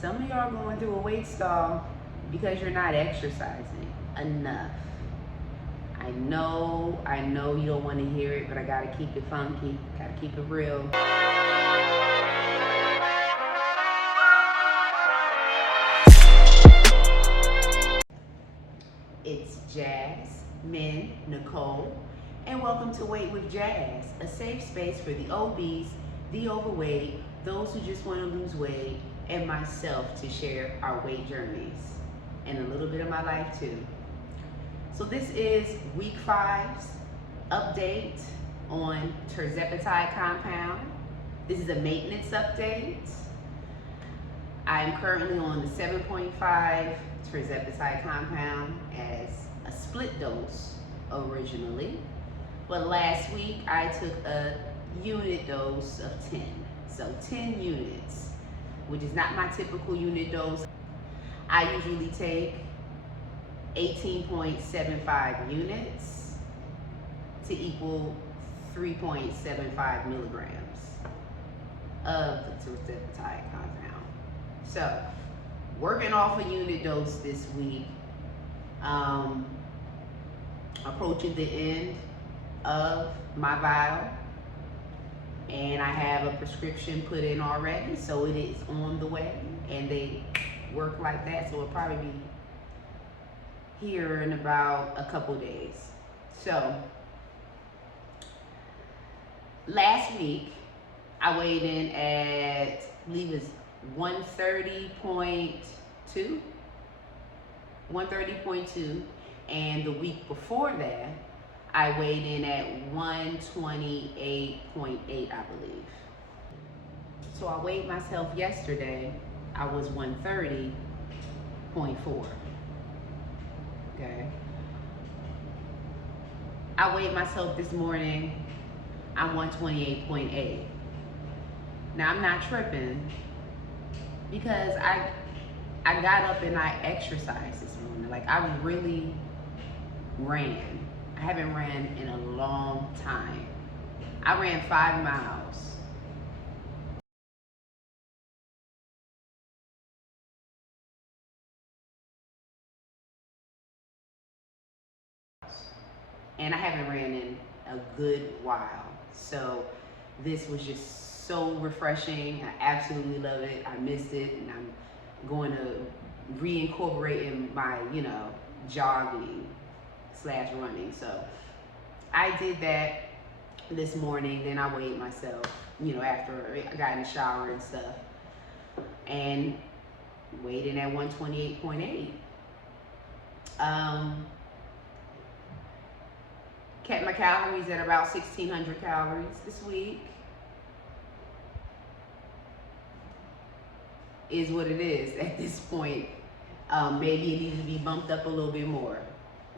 Some of y'all going through a weight stall because you're not exercising enough. I know you don't want to hear it, but I gotta keep it funky, gotta keep it real. It's Jasmine Nicole, and welcome to Weight with Jazz, a safe space for the obese, the overweight, those who just want to lose weight, and myself to share our weight journeys and a little bit of my life too. So this is week 5's update on Tirzepatide compound. This is a maintenance update. I am currently on the 7.5 Tirzepatide compound as a split dose originally, but last week I took a unit dose of 10. So 10 units, which is not my typical unit dose. I usually take 18.75 units to equal 3.75 milligrams of the Tirzepatide compound. So, working off a unit dose this week, approaching the end of my vial, and I have a prescription put in already, so it is on the way, and they work like that, so it'll probably be here in about a couple days. So, last week, I weighed in at, I believe it's 130.2, and the week before that, I weighed in at 128.8, I believe. So I weighed myself yesterday, I was 130.4, okay? I weighed myself this morning, I'm 128.8. Now I'm not tripping because I got up and I exercised this morning. Like I really ran. I haven't ran in a long time. I ran 5 miles. And I haven't ran in a good while. So this was just so refreshing. I absolutely love it. I missed it, and I'm going to reincorporate in my, jogging / running. So I did that this morning. Then I weighed myself, after I got in the shower and stuff, and weighed in at 128.8. Kept my calories at about 1,600 calories this week. Is what it is at this point. Maybe it needs to be bumped up a little bit more.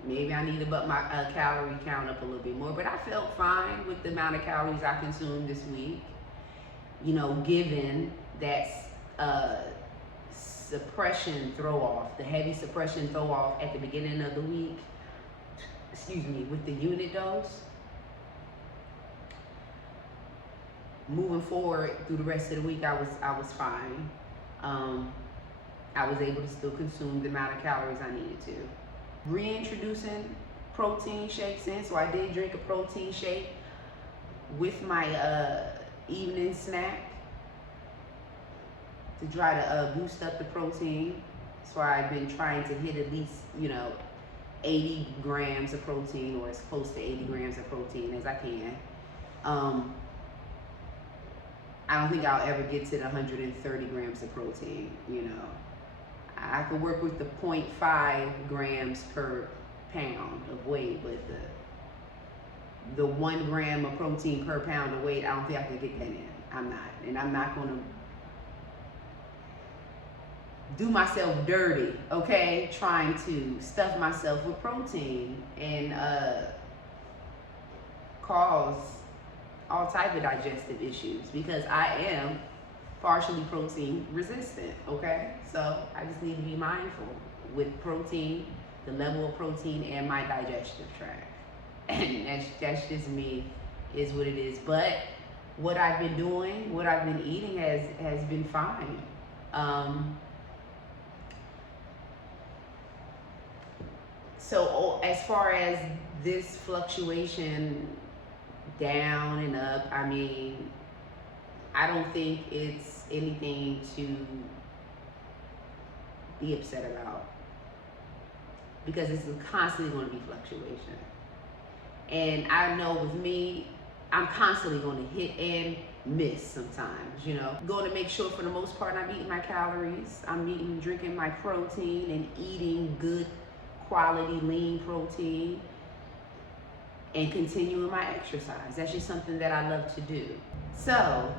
Maybe I need to bump my calorie count up a little bit more, but I felt fine with the amount of calories I consumed this week. Given that suppression throw off, the heavy suppression throw off at the beginning of the week, with the unit dose. Moving forward through the rest of the week, I was fine. I was able to still consume the amount of calories I needed to. Reintroducing protein shakes in, so I did drink a protein shake with my evening snack to try to boost up the protein. So I've been trying to hit at least, 80 grams of protein, or as close to 80 grams of protein as I can. I don't think I'll ever get to the 130 grams of protein, I could work with the 0.5 grams per pound of weight, but the 1 gram of protein per pound of weight, I don't think I can get that in. I'm not. And I'm not gonna do myself dirty, okay? Trying to stuff myself with protein and cause all type of digestive issues, because I am partially protein resistant, okay? So I just need to be mindful with protein, the level of protein, and my digestive tract. And that's just me, is what it is. But what I've been doing, what I've been eating has been fine. So as far as this fluctuation down and up, I mean, I don't think it's anything to be upset about, because it's constantly going to be fluctuation. And I know with me, I'm constantly going to hit and miss sometimes, you know. Going to make sure for the most part I'm eating my calories, I'm eating, drinking my protein, and eating good quality lean protein, and continuing my exercise. That's just something that I love to do. So,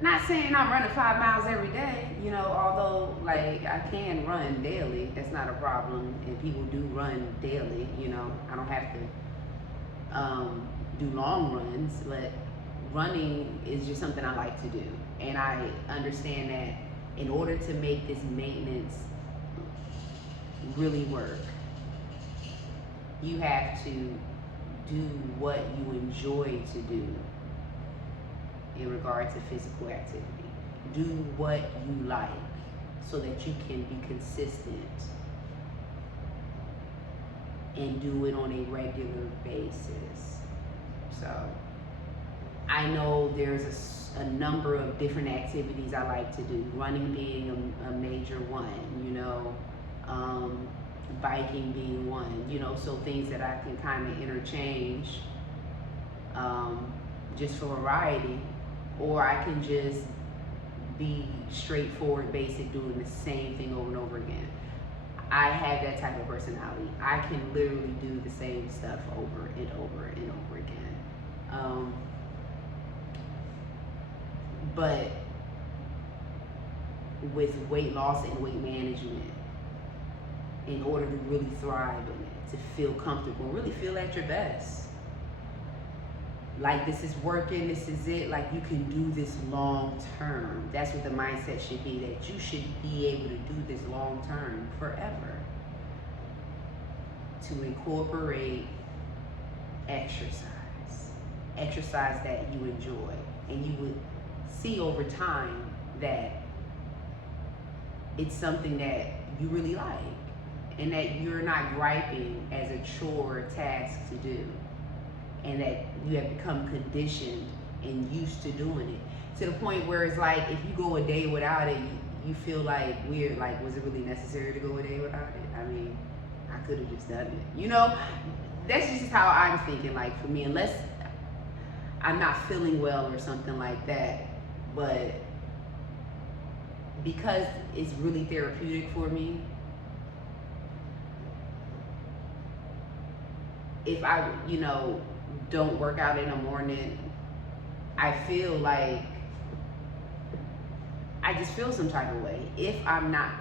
not saying I'm running 5 miles every day, you know, although like I can run daily, that's not a problem, and people do run daily, you know. I don't have to do long runs, but running is just something I like to do. And I understand that in order to make this maintenance really work, you have to do what you enjoy to do in regard to physical activity. Do what you like so that you can be consistent and do it on a regular basis. So I know there's a number of different activities I like to do, running being a major one, you know, biking being one, you know, so things that I can kind of interchange just for variety, or I can just be straightforward, basic, doing the same thing over and over again. I have that type of personality. I can literally do the same stuff over and over and over again. But with weight loss and weight management, in order to really thrive in it, to feel comfortable, really feel at your best, like this is working, this is it, like you can do this long term. That's what the mindset should be, that you should be able to do this long term, forever. To incorporate exercise that you enjoy, and you would see over time that it's something that you really like, and that you're not griping as a chore or task to do, and that you have become conditioned and used to doing it, to the point where it's like if you go a day without it, you feel like weird, like was it really necessary to go a day without it? I mean, I could have just done it, you know. That's just how I'm thinking, like for me, unless I'm not feeling well or something like that. But because it's really therapeutic for me, if I, you know, don't work out in the morning, I feel like I just feel some type of way if I'm not,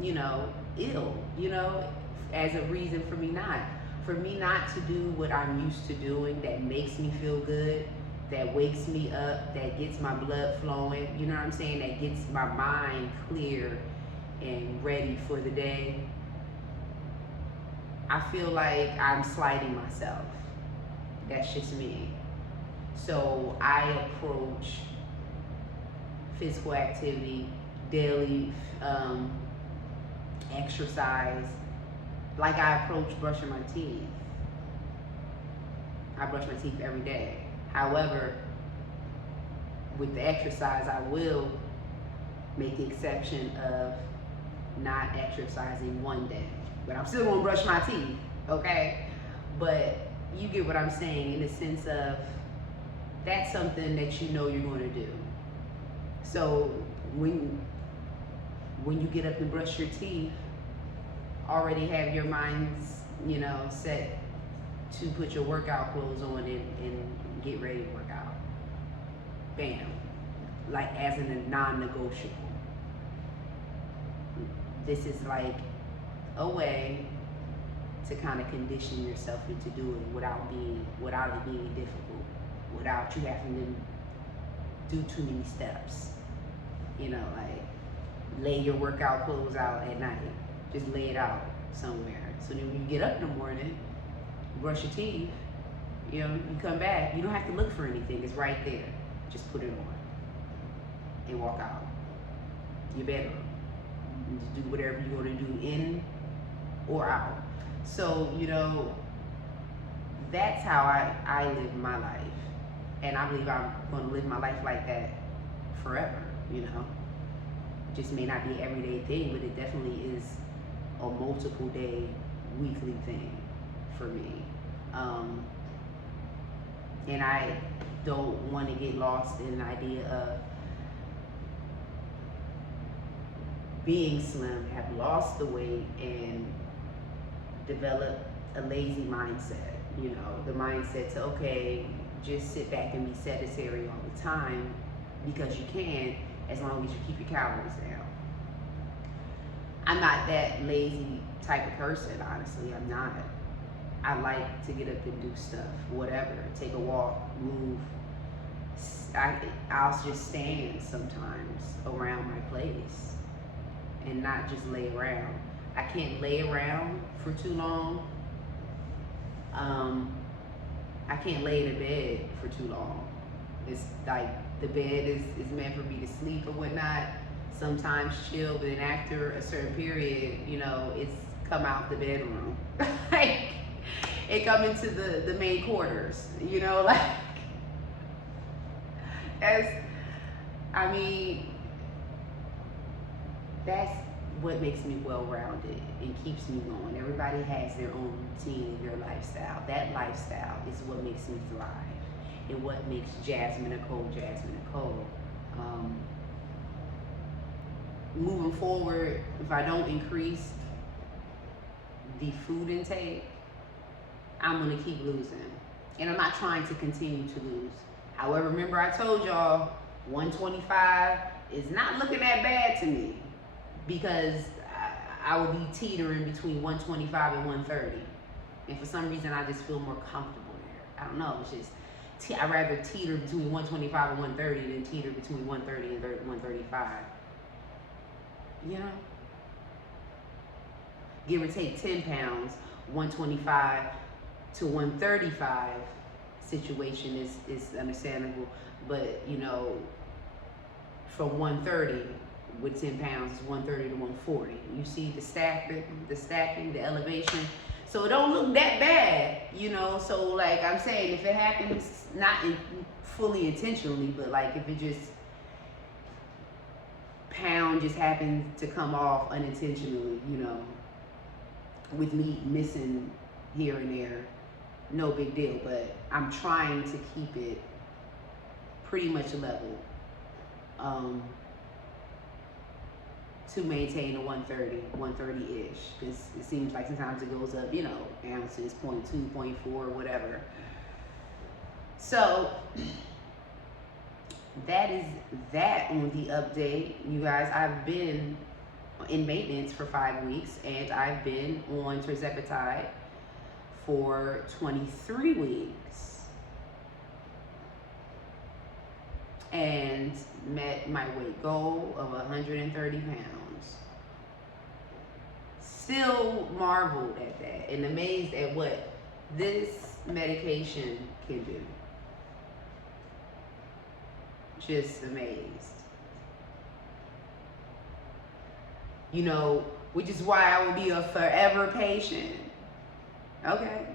you know, ill, you know, as a reason for me not to do what I'm used to doing, that makes me feel good, that wakes me up, that gets my blood flowing, you know what I'm saying, that gets my mind clear and ready for the day. I feel like I'm slighting myself. That's just me. So I approach physical activity, daily exercise, like I approach brushing my teeth. I brush my teeth every day. However, with the exercise, I will make the exception of not exercising one day. But I'm still gonna brush my teeth, okay? But you get what I'm saying, in the sense of that's something that you know you're gonna do. So when you get up and brush your teeth, already have your minds, you know, set to put your workout clothes on and get ready to work out. Bam. Like as in a non-negotiable. This is like a way to kind of condition yourself into doing it without it being difficult, without you having to do too many steps. You know, like lay your workout clothes out at night. Just lay it out somewhere. So then when you get up in the morning, brush your teeth, you know, you come back, you don't have to look for anything, it's right there. Just put it on and walk out your bedroom. And just do whatever you're gonna do in or out. So, you know, that's how I live my life. And I believe I'm going to live my life like that forever, you know. It just may not be an everyday thing, but it definitely is a multiple day, weekly thing for me. And I don't want to get lost in the idea of being slim, have lost the weight, and develop a lazy mindset. You know, the mindset to, okay, just sit back and be sedentary all the time, because you can, as long as you keep your calories down. I'm not that lazy type of person, honestly. I'm not. I like to get up and do stuff, whatever. Take a walk, move. I'll just stand sometimes around my place and not just lay around. I can't lay around for too long. I can't lay in a bed for too long. It's like the bed is meant for me to sleep or whatnot. Sometimes chill, but then after a certain period, you know, it's come out the bedroom. Like, it come into the main quarters, you know, like, I mean, that's what makes me well-rounded and keeps me going. Everybody has their own routine and their lifestyle. That lifestyle is what makes me thrive and what makes Jasmine Nicole, Jasmine Nicole. Moving forward, if I don't increase the food intake, I'm gonna keep losing. And I'm not trying to continue to lose. However, remember I told y'all 125 is not looking that bad to me, because I will be teetering between 125 and 130. And for some reason, I just feel more comfortable there. I don't know, it's just, I'd rather teeter between 125 and 130 than teeter between 130 and 135. You know? Give or take 10 pounds, 125 to 135 situation is understandable. But, you know, from 130 with 10 pounds, it's 130 to 140. You see the stacking, the elevation. So it don't look that bad, you know. So like I'm saying, if it happens, not fully intentionally, but like if it just pound just happens to come off unintentionally, you know, with me missing here and there, no big deal. But I'm trying to keep it pretty much level, to maintain a 130-ish, because it seems like sometimes it goes up, you know, ounces, 0.2, 0.4, whatever. So that is that on the update, you guys. I've been in maintenance for 5 weeks, and I've been on Tirzepatide for 23 weeks, and met my weight goal of 130 pounds. Still marveled at that and amazed at what this medication can do. Just amazed. You know, which is why I will be a forever patient. Okay?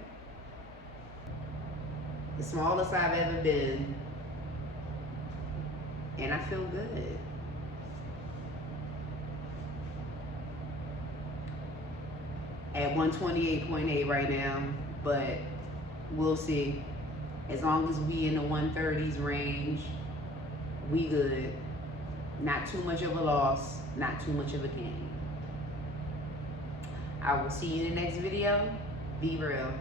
The smallest I've ever been, and I feel good. At 128.8 right now, but we'll see. As long as we in the 130s range, we good. Not too much of a loss, not too much of a gain. I will see you in the next video. Be real.